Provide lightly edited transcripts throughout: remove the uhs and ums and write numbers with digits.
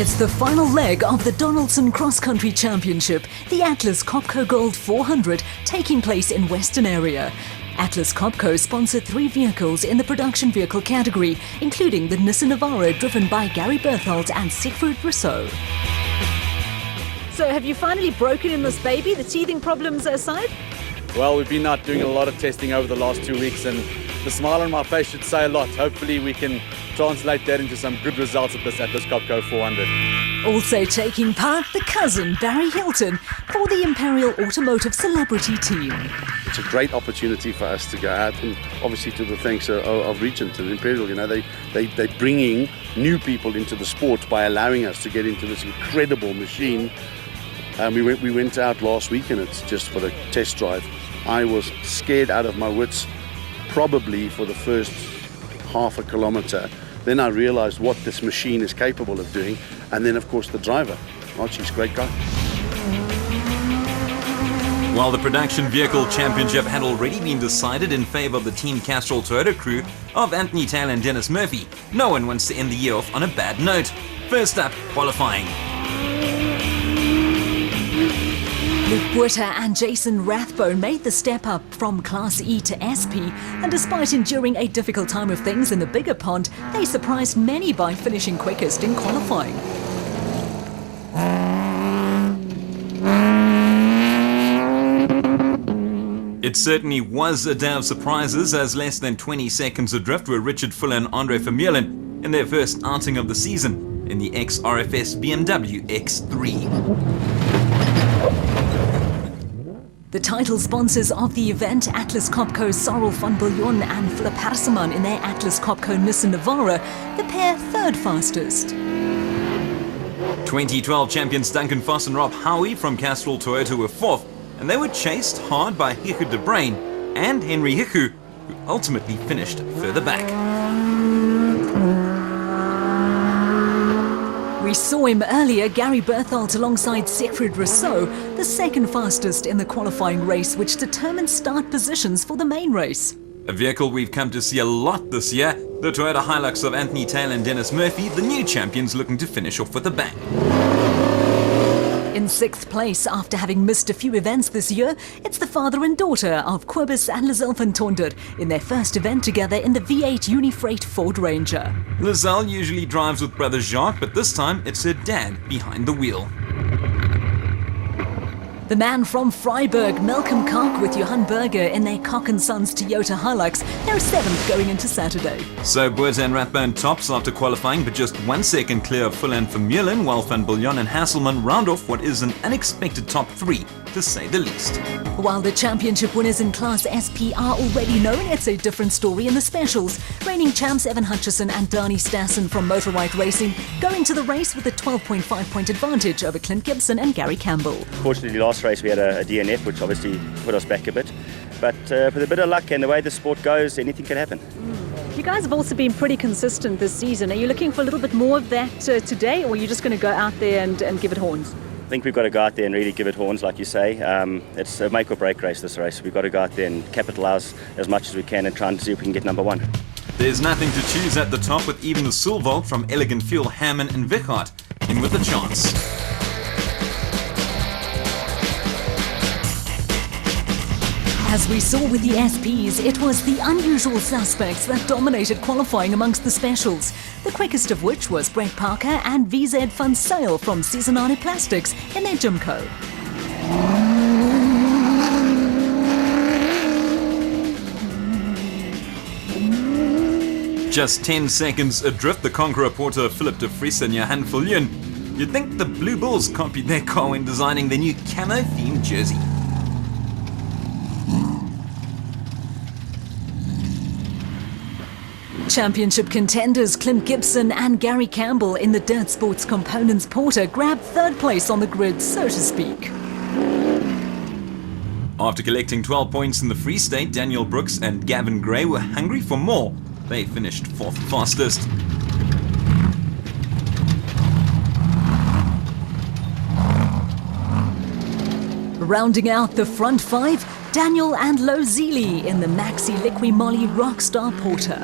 It's the final leg of the Donaldson Cross Country Championship, the Atlas Copco Gold 400, taking place in Western Area. Atlas Copco sponsored 3 vehicles in the production vehicle category, including the Nissan Navara driven by Gary Berthold and Siegfried Rousseau. So have you finally broken in this baby, the teething problems aside? Well, we've been out doing a lot of testing over the last 2 weeks, and the smile on my face should say a lot. Hopefully we can translate that into some good results at this Atlas Copco 400. Also taking part, the cousin, Barry Hilton, for the Imperial Automotive Celebrity Team. It's a great opportunity for us to go out, and obviously to the thanks of Regent and Imperial. You know, they're bringing new people into the sport by allowing us to get into this incredible machine. We went out last week, and it's just for the test drive. I was scared out of my wits, probably for the first half a kilometre. Then I realised what this machine is capable of doing, and then of course the driver. Archie's a great guy. While the production vehicle championship had already been decided in favour of the Team Castrol Toyota crew of Anthony Taylor and Dennis Murphy, no one wants to end the year off on a bad note. First up, qualifying. Luke Buerter and Jason Rathbone made the step up from Class E to SP, and despite enduring a difficult time of things in the bigger pond, they surprised many by finishing quickest in qualifying. It certainly was a day of surprises, as less than 20 seconds adrift were Richard Fuller and Andre Vermeulen in their first outing of the season in the ex-RFS BMW X3. The title sponsors of the event, Atlas Copco Sorrel van Biljon and Philip Harseman in their Atlas Copco Nissan Navara, the pair third fastest. 2012 champions Duncan Voss and Rob Howie from Castrol Toyota were fourth, and they were chased hard by Hiku de Bruin and Henry Hiku, who ultimately finished further back. We saw him earlier, Gary Berthold alongside Siegfried Rousseau, the second fastest in the qualifying race, which determines start positions for the main race. A vehicle we've come to see a lot this year, the Toyota Hilux of Anthony Taylor and Dennis Murphy, the new champions looking to finish off with a bang. In 6th place, after having missed a few events this year, it's the father and daughter of Kobus and Lizelle van Tonder in their first event together in the V8 Unifreight Ford Ranger. Lizelle usually drives with brother Jacques, but this time it's her dad behind the wheel. The man from Freiburg, Malcolm Koch, with Johan Berger in their Koch & Sons Toyota Hilux. They're 7th going into Saturday. So Buerter and Rathbone tops after qualifying, but just 1 second clear of Fuller and Vermeulen, while Van Biljon and Hasselman round off what is an unexpected top 3, to say the least. While the championship winners in Class SP are already known, it's a different story in the specials. Reigning champs Evan Hutchison and Dani Stassen from Motor White Racing go into the race with a 12.5-point advantage over Clint Gibson and Gary Campbell. Fortunately, last race we had a DNF, which obviously put us back a bit. But with a bit of luck and the way the sport goes, anything can happen. You guys have also been pretty consistent this season. Are you looking for a little bit more of that today, or are you just going to go out there and give it horns? I think we've got to go out there and really give it horns, like you say. It's a make or break race, this race. We've got to go out there and capitalise as much as we can and try and see if we can get number 1. There's nothing to choose at the top, with even the Sulvolt from Elegant Fuel, Hammond and Vichart in with a chance. As we saw with the SPs, it was the unusual suspects that dominated qualifying amongst the specials, the quickest of which was Brett Parker and VZ Van Sale from Seasonani Plastics in their Jimco. Just 10 seconds adrift, the Conqueror Porter Philip de Vries and Johan Viljoen. You'd think the Blue Bulls copied their car when designing their new camo-themed jersey. Championship contenders Clint Gibson and Gary Campbell in the Dirt Sports Components Porter grabbed 3rd place on the grid, so to speak. After collecting 12 points in the Free State, Daniel Brooks and Gavin Gray were hungry for more. They finished 4th fastest. Rounding out the front 5, Daniel and Lo Zili in the Maxi Liqui Moly Rockstar Porter.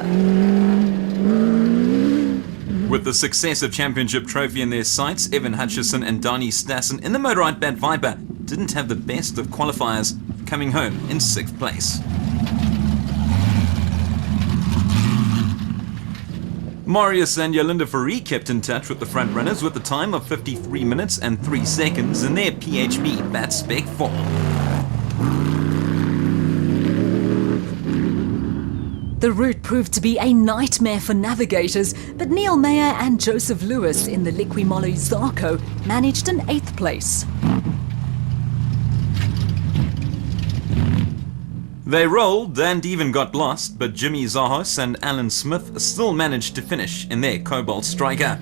With the successive championship trophy in their sights, Evan Hutchison and Donnie Stassen in the Motorrad Bad Viper didn't have the best of qualifiers, coming home in 6th place. Marius and Yolinda Fourie kept in touch with the front runners with a time of 53 minutes and 3 seconds in their PHB Bat Spec 4. The route proved to be a nightmare for navigators, but Neil Mayer and Joseph Lewis in the Liqui Moly Zarco managed an 8th place. They rolled and even got lost, but Jimmy Zahos and Alan Smith still managed to finish in their Cobalt Striker.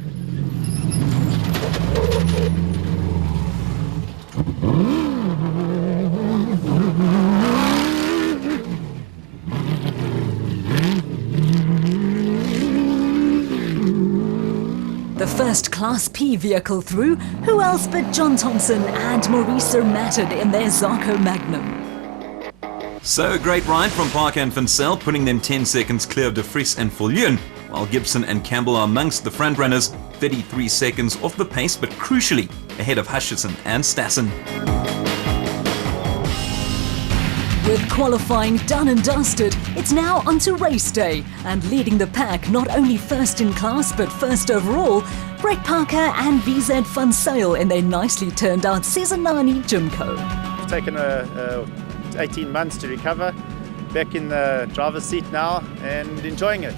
The first Class P vehicle through, who else but John Thompson and Maurice Matted in their Zarco Magnum. So a great ride from Parker and Vincel, putting them 10 seconds clear of De Vries and Viljoen, while Gibson and Campbell are amongst the front runners, 33 seconds off the pace, but crucially ahead of Hutchison and Stassen. With qualifying done and dusted, it's now onto race day, and leading the pack not only first in class but first overall, Brett Parker and VZ Vincel in their nicely turned out Cesarani Jimco. It's taken 18 months to recover, back in the driver's seat now and enjoying it.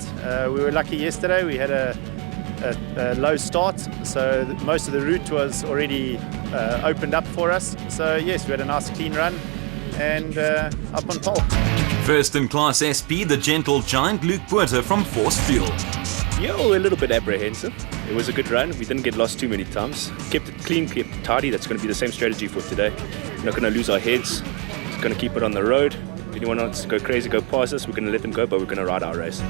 We were lucky yesterday, we had a low start, so most of the route was already opened up for us. So yes, we had a nice clean run and up on pole. First in class SP, the gentle giant Luke Puerta from Force Fuel. Yeah, we're a little bit apprehensive. It was a good run. We didn't get lost too many times. Kept it clean, kept it tidy. That's going to be the same strategy for today. We're not going to lose our heads. Just going to keep it on the road. If anyone wants to go crazy, go past us, we're going to let them go, but we're going to ride our race.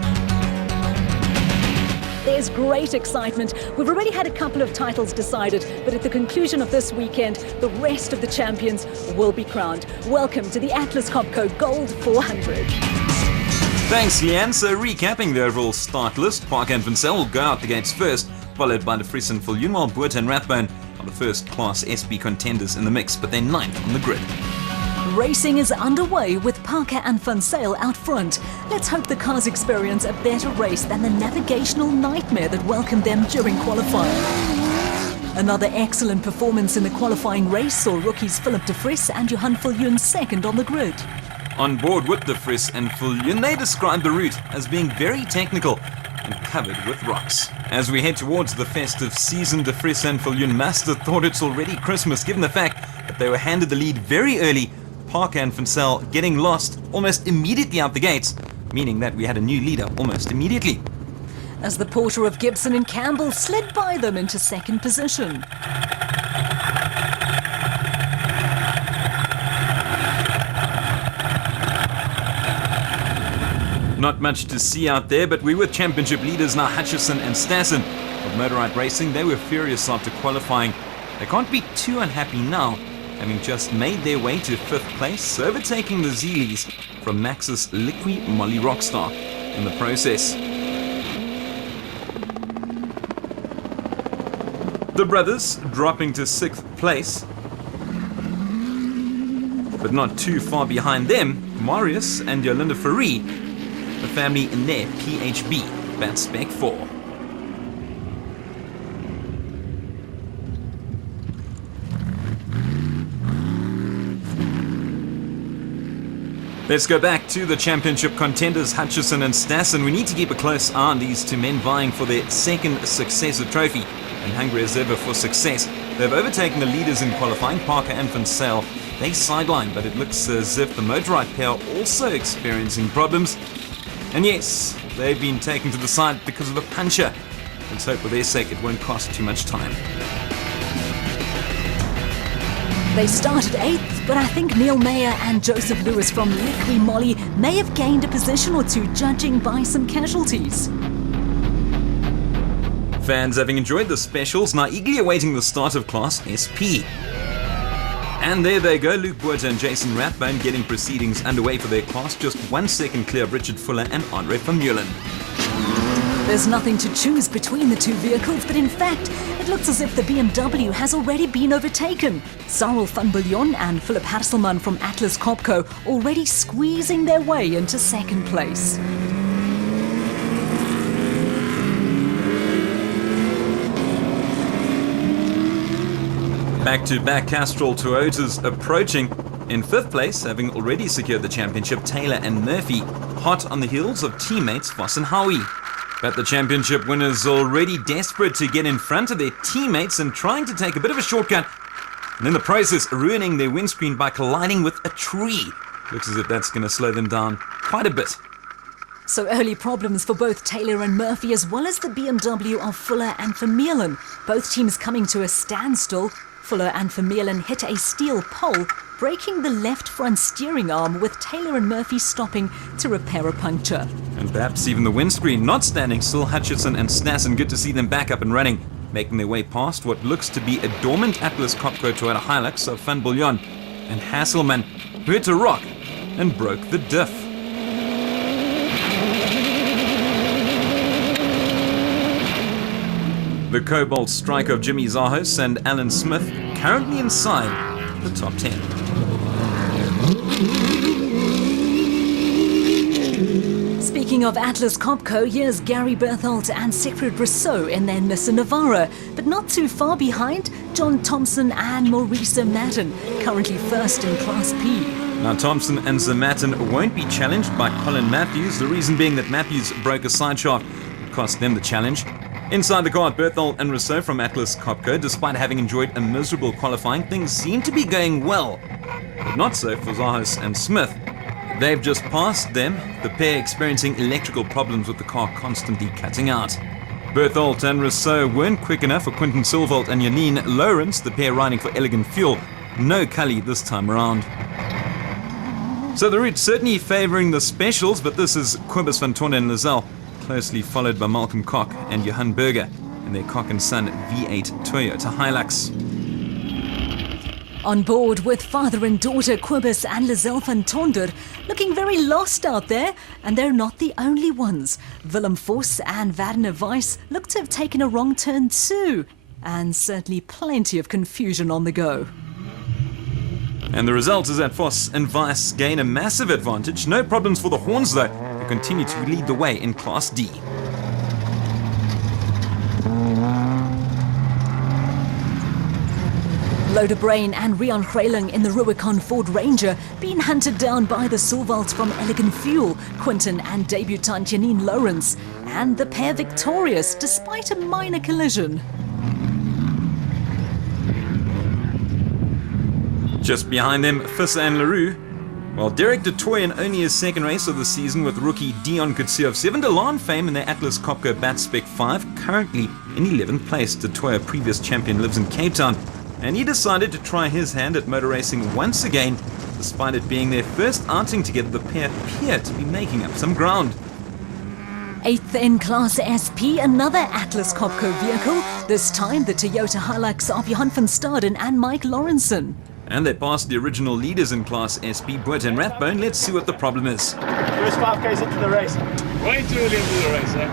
There's great excitement. We've already had a couple of titles decided, but at the conclusion of this weekend, the rest of the champions will be crowned. Welcome to the Atlas Copco Gold 400. Thanks, Leanne. So recapping the overall start list, Parker and Vincel will go out the gates first, followed by De Vries and Viljoen, while Boert and Rathbone are the first class SP contenders in the mix, but they're 9th on the grid. Racing is underway with Parker and Vincel out front. Let's hope the cars experience a better race than the navigational nightmare that welcomed them during qualifying. Another excellent performance in the qualifying race saw rookies Philip De Vries and Johan Viljoen second on the grid. On board with De Vries and Viljoen, they describe the route as being very technical and covered with rocks. As we head towards the festive season, De Vries and Viljoen must have thought it's already Christmas, given the fact that they were handed the lead very early, Parker and Vincel getting lost almost immediately out the gates, meaning that we had a new leader almost immediately. As the porter of Gibson and Campbell slid by them into second position. Not much to see out there, but we were championship leaders now, Hutchison and Stassen. Of Motorrad Racing, they were furious after qualifying. They can't be too unhappy now, having just made their way to 5th place, overtaking the Zeelies from Max's Liqui Moly Rockstar in the process. The brothers dropping to 6th place, but not too far behind them, Marius and Yolinda Fourie, the family in their PHB Bat Spec 4. Let's go back to the championship contenders, Hutchison and Stassen. We need to keep a close eye on these two men vying for their second successive trophy and hungry as ever for success. They've overtaken the leaders in qualifying, Parker and Vincel. They sidelined, but it looks as if the Motorrad pair are also experiencing problems. And yes, they've been taken to the side because of a puncher. Let's hope for their sake it won't cost too much time. They started 8th, but I think Neil Mayer and Joseph Lewis from Liqui Moly may have gained a position or two, judging by some casualties. Fans having enjoyed the specials, now eagerly awaiting the start of Class SP. And there they go, Luke Boert and Jason Rathbone getting proceedings underway for their class, just 1 second clear of Richard Fuller and Andre van Meulen. There's nothing to choose between the two vehicles, but in fact, it looks as if the BMW has already been overtaken. Cyril van Biljon and Philip Hasselman from Atlas Copco already squeezing their way into second place. Back-to-back Castrol Toyotas approaching. In fifth place, having already secured the championship, Taylor and Murphy, hot on the heels of teammates Voss and Howie. But the championship winners already desperate to get in front of their teammates and trying to take a bit of a shortcut, and in the process ruining their windscreen by colliding with a tree. Looks as if that's going to slow them down quite a bit. So early problems for both Taylor and Murphy, as well as the BMW of Fuller and Vermeulen. Both teams coming to a standstill. Fuller and Vermeulen hit a steel pole, breaking the left front steering arm, with Taylor and Murphy stopping to repair a puncture. And perhaps even the windscreen not standing still. Hutchison and Snassen, good to see them back up and running, making their way past what looks to be a dormant Atlas Copco Toyota Hilux of Van Biljon and Hasselman, who hit a rock and broke the diff. The Cobalt strike of Jimmy Zahos and Alan Smith currently inside the top 10. Speaking of Atlas Copco, here's Gary Berthold and Siegfried Rousseau in their Nissan Navara, but not too far behind, John Thompson and Maurice Madden, currently first in Class P. Now Thompson and Zamatin won't be challenged by Colin Matthews, the reason being that Matthews broke a side shaft. It cost them the challenge. Inside the car, Berthold and Rousseau from Atlas Copco, despite having enjoyed a miserable qualifying, things seem to be going well. But not so for Zahos and Smith. They've just passed them, the pair experiencing electrical problems with the car constantly cutting out. Berthold and Rousseau weren't quick enough for Quinton Silvold and Janine Lawrence, the pair riding for Elegant Fuel. No Cully this time around. So the route certainly favouring the specials, but this is Cobus van Tonde and Lazelle, closely followed by Malcolm Koch and Johan Berger in their Koch & Son V8 Toyota Hilux. On board with father and daughter Cobus and Lazelle van Tonder, looking very lost out there, and they're not the only ones. Willem Vos and Werner Weiss look to have taken a wrong turn too, and certainly plenty of confusion on the go. And the result is that Voss and Weiss gain a massive advantage. No problems for the Horns though, who continue to lead the way in Class D. Loader Brain and Rian Hreiling in the Rubicon Ford Ranger being hunted down by the Silvalds from Elegant Fuel, Quinton and debutant Janine Lawrence, and the pair victorious despite a minor collision. Just behind them, Visser and LaRue, while Derek de Toy in only his second race of the season with rookie Dion Coetzee of 7 Delan fame in their Atlas Copco Bat Spec 5, currently in 11th place. De Toy, a previous champion, lives in Cape Town, and he decided to try his hand at motor racing once again. Despite it being their first outing together, the pair appear to be making up some ground. 8th in Class SP, another Atlas Copco vehicle, this time the Toyota Hilux of Johan van Staden and Mike Lawrenson. And they passed the original leaders in Class SP, Boert and Rathbone. Let's see what the problem is. First 5Ks into the race. Way too early into the race, eh?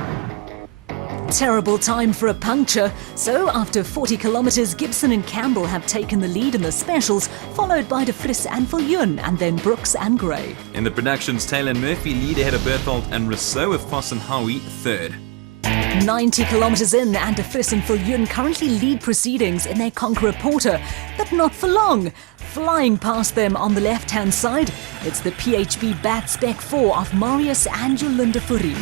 Terrible time for a puncture. So after 40 kilometers, Gibson and Campbell have taken the lead in the specials, followed by De Vries and Viljoen, and then Brooks and Gray. In the productions, Taylor and Murphy lead ahead of Berthold and Rousseau, with Voss and Howie third. 90 kilometers in, and De Vries and Viljoen currently lead proceedings in their Conqueror Porter, but not for long. Flying past them on the left-hand side, it's the PHB Bat Spec 4 of Marius and Jolanda Fourie.